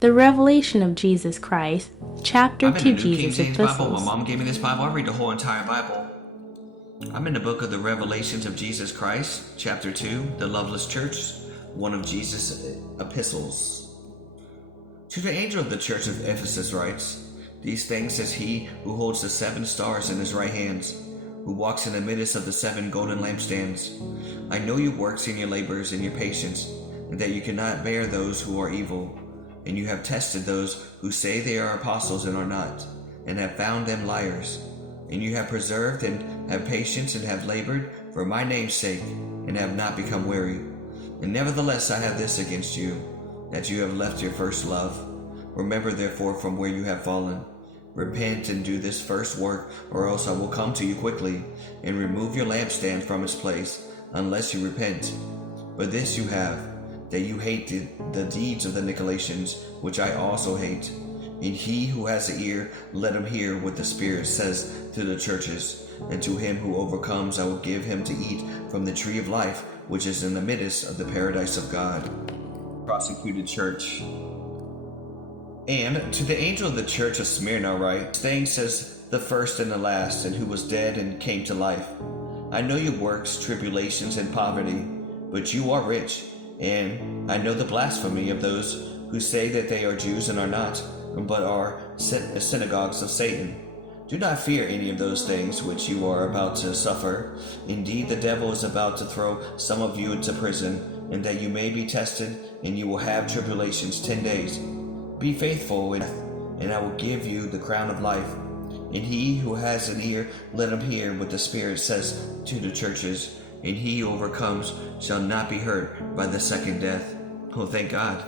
The Revelation of Jesus Christ, Chapter I'm in 2 the New King Jesus' James Bible. My Epistles. mom gave me this Bible. I read the whole entire Bible. I'm in the book of the Revelations of Jesus Christ, Chapter 2, the Loveless Church, one of Jesus' epistles. To the angel of the church of Ephesus writes, "These things says he who holds the 7 stars in his right hands, who walks in the midst of the 7 golden lampstands. I know your works and your labors and your patience, and that you cannot bear those who are evil. And you have tested those who say they are apostles and are not, and have found them liars. And you have preserved and have patience and have labored for my name's sake, and have not become weary. And nevertheless I have this against you, that you have left your first love. Remember therefore from where you have fallen. Repent and do this first work, or else I will come to you quickly, and remove your lampstand from its place, unless you repent. But this you have, that you hate the deeds of the Nicolaitans, which I also hate. And he who has an ear, let him hear what the Spirit says to the churches. And to him who overcomes, I will give him to eat from the tree of life, which is in the midst of the paradise of God." Prosecuted church. And to the angel of the church of Smyrna write, "Things says the first and the last, and who was dead and came to life. I know your works, tribulations, and poverty, but you are rich. And I know the blasphemy of those who say that they are Jews and are not, but are synagogues of Satan. Do not fear any of those things which you are about to suffer. Indeed, the devil is about to throw some of you into prison, and that you may be tested, and you will have tribulations 10 days. Be faithful, and I will give you the crown of life. And he who has an ear, let him hear what the Spirit says to the churches. And he who overcomes shall not be hurt by the second death." Oh, thank God.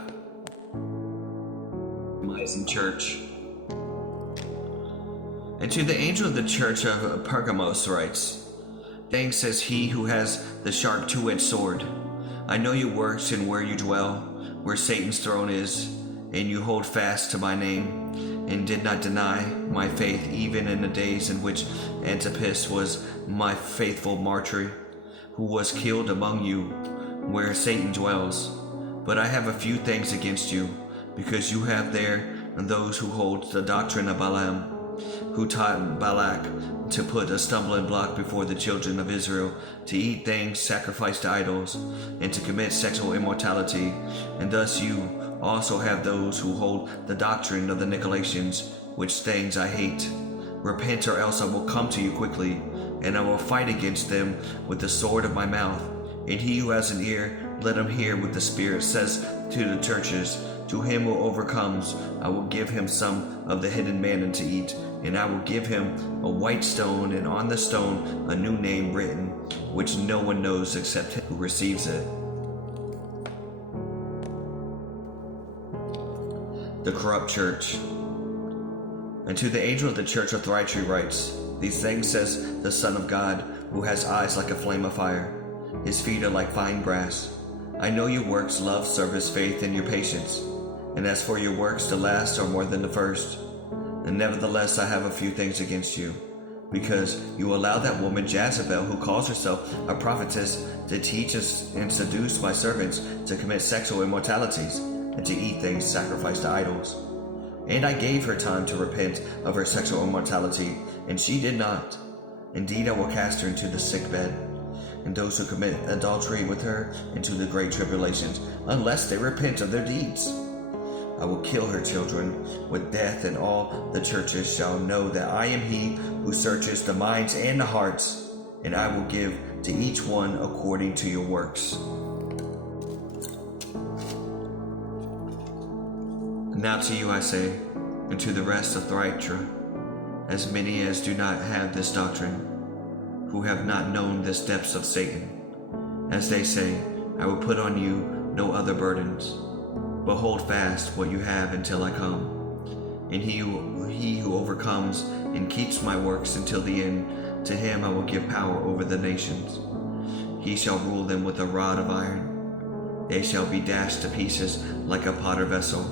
Amazing church. And to the angel of the church of Pergamos writes, "Things says he who has the sharp 2-edged sword. I know your works and where you dwell, where Satan's throne is, and you hold fast to my name, and did not deny my faith even in the days in which Antipas was my faithful martyr, who was killed among you, where Satan dwells. But I have a few things against you, because you have there those who hold the doctrine of Balaam, who taught Balak to put a stumbling block before the children of Israel, to eat things sacrificed to idols, and to commit sexual immorality. And thus you also have those who hold the doctrine of the Nicolaitans, which things I hate. Repent, or else I will come to you quickly, and I will fight against them with the sword of my mouth. And he who has an ear, let him hear what the Spirit says to the churches. To him who overcomes, I will give him some of the hidden manna to eat, and I will give him a white stone, and on the stone a new name written, which no one knows except him who receives it." The corrupt church. And to the angel of the church of Thyatira writes, "These things says the Son of God, who has eyes like a flame of fire. His feet are like fine brass. I know your works, love, service, faith, and your patience. And as for your works, the last are more than the first. And nevertheless I have a few things against you, because you allow that woman Jezebel, who calls herself a prophetess, to teach us and seduce my servants to commit sexual immoralities, and to eat things sacrificed to idols. And I gave her time to repent of her sexual immorality, and she did not. Indeed, I will cast her into the sick bed, and those who commit adultery with her into the great tribulations, unless they repent of their deeds. I will kill her children with death, and all the churches shall know that I am he who searches the minds and the hearts, and I will give to each one according to your works." Now to you I say, and to the rest of Thyatira, as many as do not have this doctrine, who have not known this depths of Satan, as they say, I will put on you no other burdens, but hold fast what you have until I come. And he who overcomes and keeps my works until the end, to him I will give power over the nations. He shall rule them with a rod of iron. They shall be dashed to pieces like a potter vessel,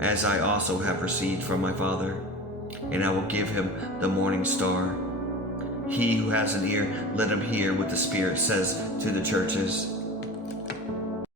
as I also have received from my Father, and I will give him the morning star. He who has an ear, let him hear what the Spirit says to the churches.